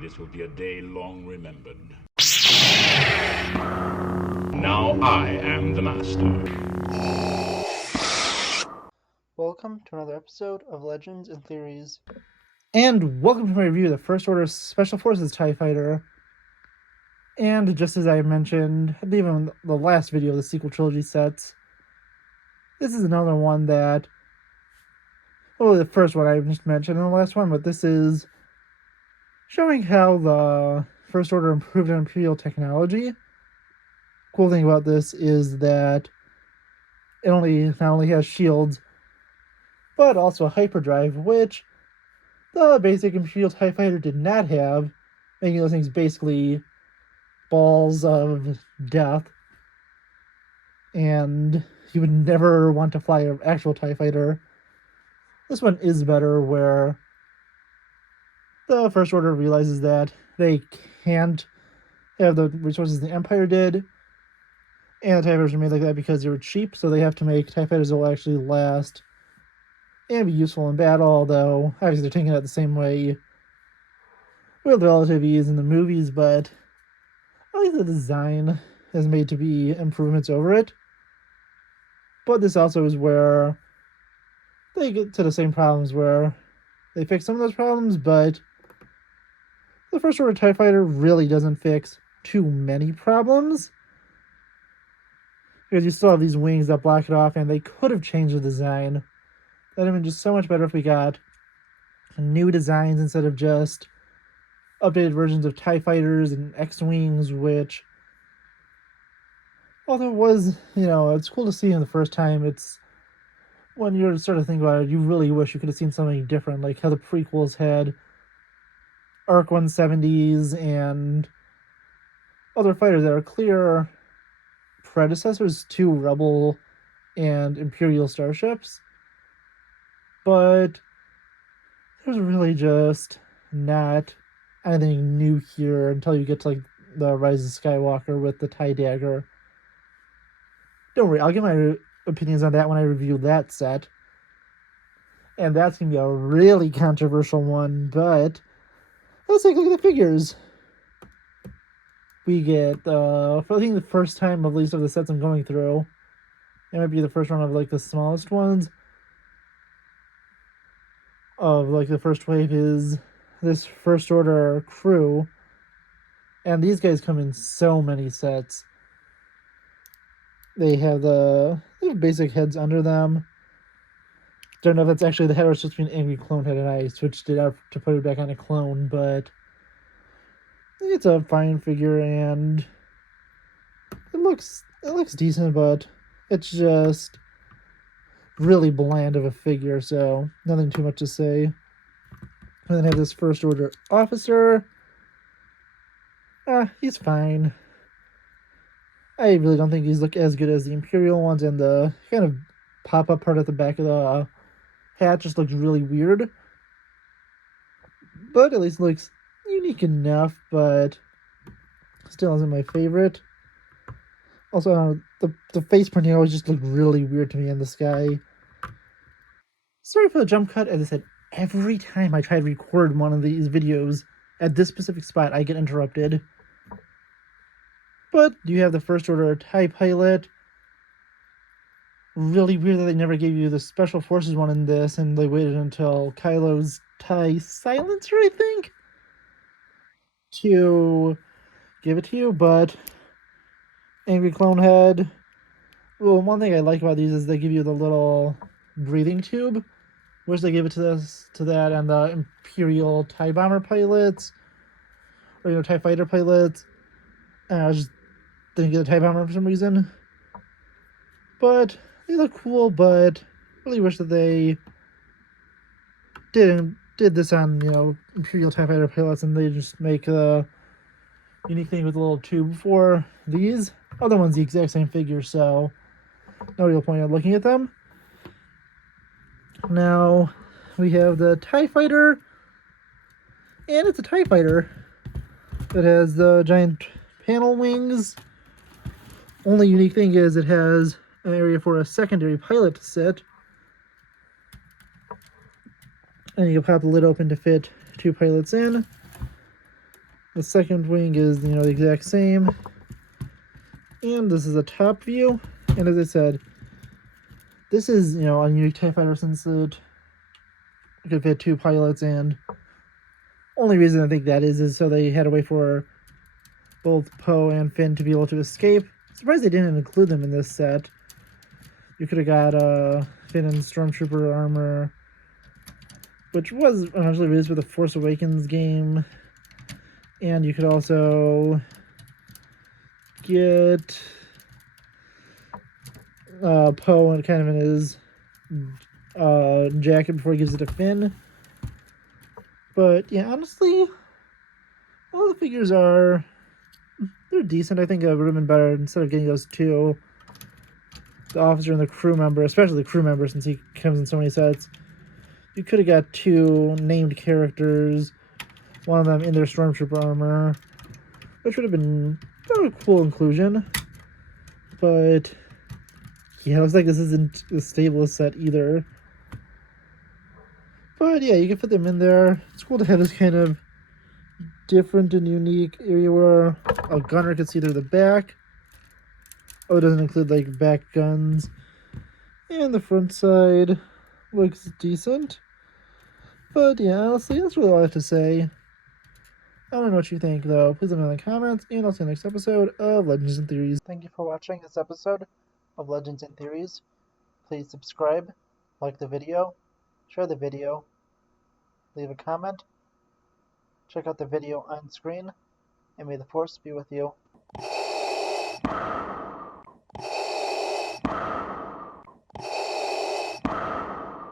This will be a day long remembered. Now I am the master. Welcome to another episode of Legends and Theories. And welcome to my review of the First Order Special Forces TIE Fighter. And just as I mentioned, I believe in the last video of the sequel trilogy sets, this is another one that, well, the first one I just mentioned in the last one, but this is showing how the First Order improved on Imperial technology. Cool thing about this is that it not only has shields, but also a hyperdrive, which the basic Imperial TIE Fighter did not have, making those things basically balls of death. And you would never want to fly an actual TIE Fighter. This one is better, where the First Order realizes that they can't have the resources the Empire did, and the TIE Fighters are made like that because they were cheap, so they have to make TIE Fighters that will actually last and be useful in battle, although obviously they're taking it the same way with relative ease in the movies, but I think the design is made to be improvements over it. But this also is where they get to the same problems, where they fix some of those problems, but the First Order TIE Fighter really doesn't fix too many problems, because you still have these wings that block it off, and they could have changed the design. That would have been just so much better if we got new designs instead of just updated versions of TIE Fighters and X-Wings, which, although it was, it's cool to see in the first time, it's when you're sort of thinking about it, you really wish you could have seen something different, like how the prequels had ARC 170s and other fighters that are clear predecessors to Rebel and Imperial starships. But there's really just not anything new here until you get to like the Rise of Skywalker with the TIE Dagger. Don't worry, I'll give my opinions on that when I review that set. And that's going to be a really controversial one, but let's take a look at the figures. We get, I think the first time, at least of the sets I'm going through, it might be the first one of like the smallest ones of like the first wave, is this First Order crew. And these guys come in so many sets. They have basic heads under them. Don't know if that's actually the head or it's just an angry clone head, and I switched it out to put it back on a clone, but it's a fine figure, and it looks decent, but it's just really bland of a figure, so nothing too much to say. And then have this First Order officer. He's fine. I really don't think he's as good as the Imperial ones, and the kind of pop-up part at the back of the hat just looks really weird. But at least looks unique enough, but still isn't my favorite. Also, the face printing always just looked really weird to me in this guy. Sorry for the jump cut. As I said, every time I try to record one of these videos at this specific spot, I get interrupted. But you have the First Order TIE Pilot. Really weird that they never gave you the Special Forces one in this, and they waited until Kylo's TIE Silencer, I think, to give it to you. But Angry Clone Head. Well, one thing I like about these is they give you the little breathing tube. Wish they gave it to that and the Imperial TIE Bomber pilots, or TIE Fighter pilots. And I just didn't get a TIE Bomber for some reason. But they look cool, but really wish that they did this on, Imperial TIE Fighter pilots, and they just make a unique thing with a little tube for these. Other one's the exact same figure, so no real point in looking at them. Now we have the TIE Fighter, and it's a TIE Fighter that has the giant panel wings. Only unique thing is it has an area for a secondary pilot to sit, and you can pop the lid open to fit two pilots in. The second wing is, the exact same. And this is a top view. And as I said, this is, a unique TIE fighter since it could fit 2 pilots, and only reason I think that is so they had a way for both Poe and Finn to be able to escape. Surprised they didn't include them in this set. You could have got Finn in Stormtrooper armor, which was eventually released with the Force Awakens game. And you could also get Poe and kind of in his jacket before he gives it to Finn. But yeah, honestly, all the figures they're decent. I think it would have been better instead of getting those 2, the officer and the crew member, especially the crew member since he comes in so many sets. You could have got 2 named characters, one of them in their Stormtrooper armor, which would have been a cool inclusion. But yeah, it looks like this isn't a stable set either. But yeah, you can fit them in there. It's cool to have this kind of different and unique area where a gunner can see through the back. Oh, it doesn't include like back guns. And the front side looks decent. But yeah, honestly, that's really all I have to say. I don't know what you think though. Please let me know in the comments, and I'll see you next episode of Legends and Theories. Thank you for watching this episode of Legends and Theories. Please subscribe, like the video, share the video, leave a comment, check out the video on screen, and may the Force be with you.